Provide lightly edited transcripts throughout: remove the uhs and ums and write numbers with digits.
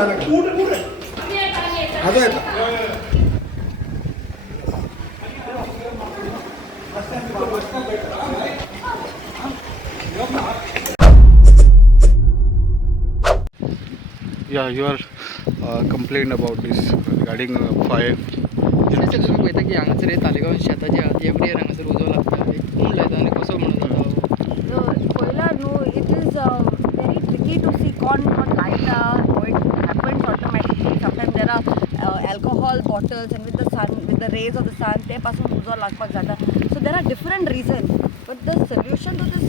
Yeah, you are complained about this regarding fire. शेतात तुम्ही पळयता की हांगासर तालिगांव शेताचे आहात एवढी हांगासर उजो लागता कोण लायता आनी कसो म्हणून जाता Koilar, no, it is very tricky to see corn not light. It happens automatically. Sometimes there are alcohol bottles, and with the sun, with the rays of the sun, ते पासून उजो लागपाक जाता. So there are different reasons. But the solution to this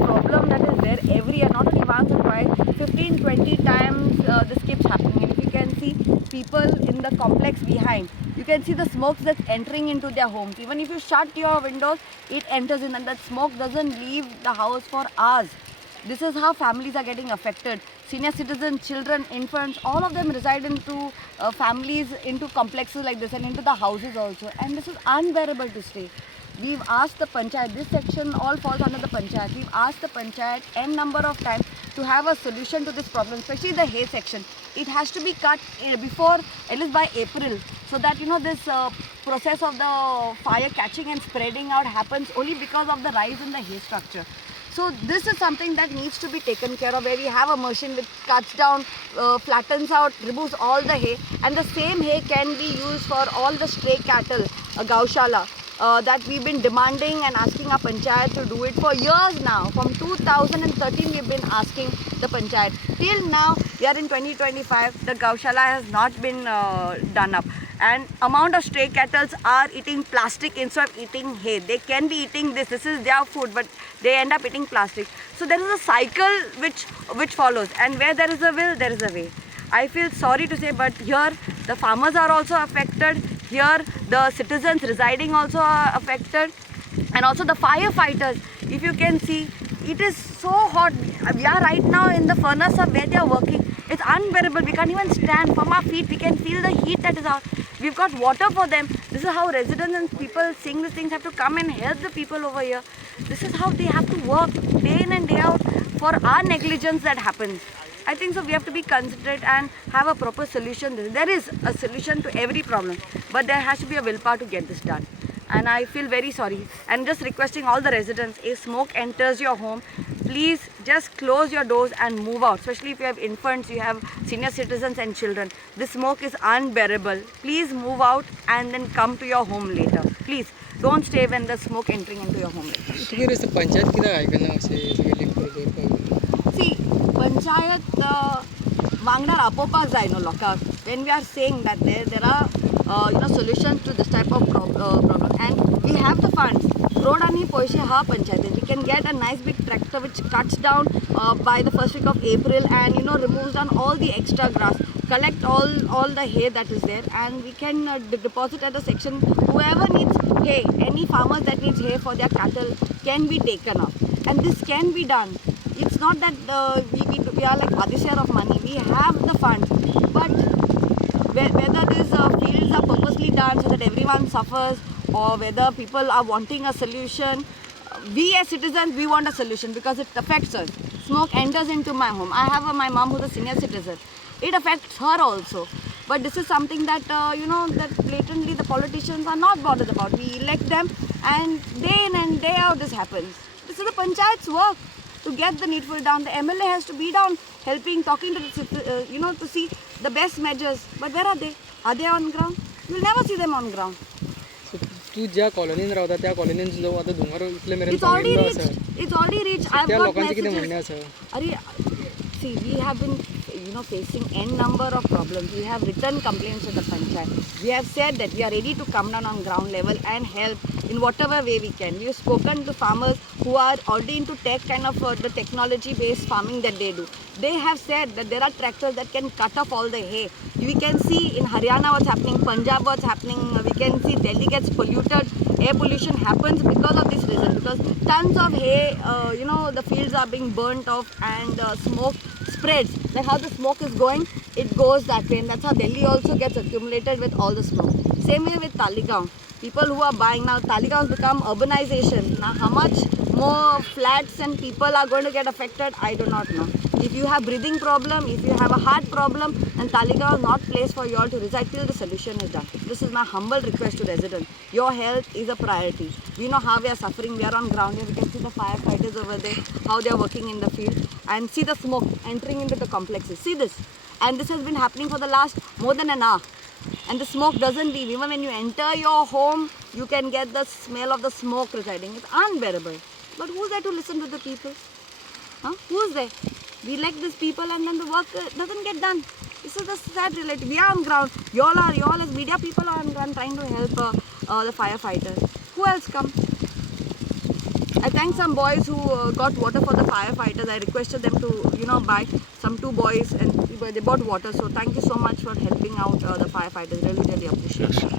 problem that is there every year, not only once or twice, 15, 20 times this keeps happening. And if you can see people in the complex behind, you can see the smoke that's entering into their homes. Even if you shut your windows, it enters in, and that smoke doesn't leave the house for hours. This is how families are getting affected. Senior citizens, children, infants, all of them reside into families, into complexes like this and into the houses also. And this is unbearable to stay. We've asked the panchayat, this section all falls under the panchayat. We've asked the panchayat n number of times to have a solution to this problem, especially the hay section. It has to be cut before, at least by April, so that this process of the fire catching and spreading out happens only because of the rise in the hay structure. So this is something that needs to be taken care of, where we have a machine which cuts down, flattens out, removes all the hay, and the same hay can be used for all the stray cattle, a gaushala. That we've been demanding and asking our panchayat to do it for years now. From 2013 we've been asking the panchayat. Till now, we are in 2025, the gaushala has not been done up. And amount of stray cattle are eating plastic instead of eating hay. They can be eating this is their food, but they end up eating plastic. So there is a cycle which follows, and where there is a will, there is a way. I feel sorry to say, but here the farmers are also affected. Here the citizens residing also are affected, and also the firefighters. If you can see, it is so hot. We are right now in the furnace of where they are working. It's unbearable. We can't even stand. From our feet we can feel the heat that is out. We've got water for them. This is how residents and people seeing these things have to come and help the people over here. This is how they have to work day in and day out for our negligence that happens. I think so we have to be considerate and have a proper solution. There is a solution to every problem, but there has to be a willpower to get this done. And I feel very sorry. And just requesting all the residents, if smoke enters your home, please just close your doors and move out. Especially if you have infants, you have senior citizens and children. This smoke is unbearable. Please move out and then come to your home later. Please don't stay when the smoke entering into your home later. See, panchayat वांगडार आपोवपाक जाय न्हू लोकांक. When we are saying that there are solutions to this type of problem, and we have the funds. Road आणि पैसे हा panchayat. We can get a nice big tractor which cuts down by the first week of April and removes down all the extra grass, collect all the hay that is there, and we can deposit at a section. Whoever needs hay, any farmers that needs hay for their cattle can be taken up, and this can be done. It's not that we are like Badishar of money. We have the funds, but whether these fields are purposely done so that everyone suffers, or whether people are wanting a solution, we as citizens, we want a solution because it affects us. Smoke enters into my home. I have my mom who's a senior citizen. It affects her also. But this is something that, that blatantly the politicians are not bothered about. We elect them, and day in and day out this happens. This is the panchayat's work to get the needful down. The MLA has to be down, helping, talking to the, to see the best measures. But where are they? Are they on ground? You will never see them on ground. तू ज्या कॉलनीन रावता त्या कॉलनीन जो आता धुंवर इतले मेरेन It's already reached. I've त्या got लोकांचे कितें messages. म्हणणें आसा Arey, see, we have been facing n number of problems. We have written complaints to the panchayat. We have said that we are ready to come down on ground level and help in whatever way we can. We have spoken to farmers who are already into tech kind of the technology based farming that they do. They have said that there are tractors that can cut off all the hay. We can see in Haryana what's happening, Punjab what's happening. We can see Delhi gets polluted. Air pollution happens because of this reason, because tons of hay, the fields are being burnt off, and smoke spreads. Like how the smoke is going, it goes that way, and that's how Delhi also gets accumulated with all the smoke. Same way with Taligaon. People who are buying now, Taligaon has become urbanization. Now how much more flats and people are going to get affected, I do not know. If you have breathing problem, if you have a heart problem, then Talegaon is not place for you all to reside till the solution is done. This is my humble request to residents. Your health is a priority. We know how we are suffering. We are on ground here. We can see the firefighters over there, how they are working in the field, and see the smoke entering into the complexes. See this. And this has been happening for the last more than an hour. And the smoke doesn't leave. Even when you enter your home, you can get the smell of the smoke residing. It's unbearable. But who's there to listen to the people? Huh? Who's there? We elect these people and then the work doesn't get done. This is the sad reality. We are on ground. You all as media people are on ground trying to help the firefighters. Who else come? I thank some boys who got water for the firefighters. I requested them to, buy some 2 boys and they bought water. So thank you so much for helping out the firefighters. Really, really appreciate it. Yes.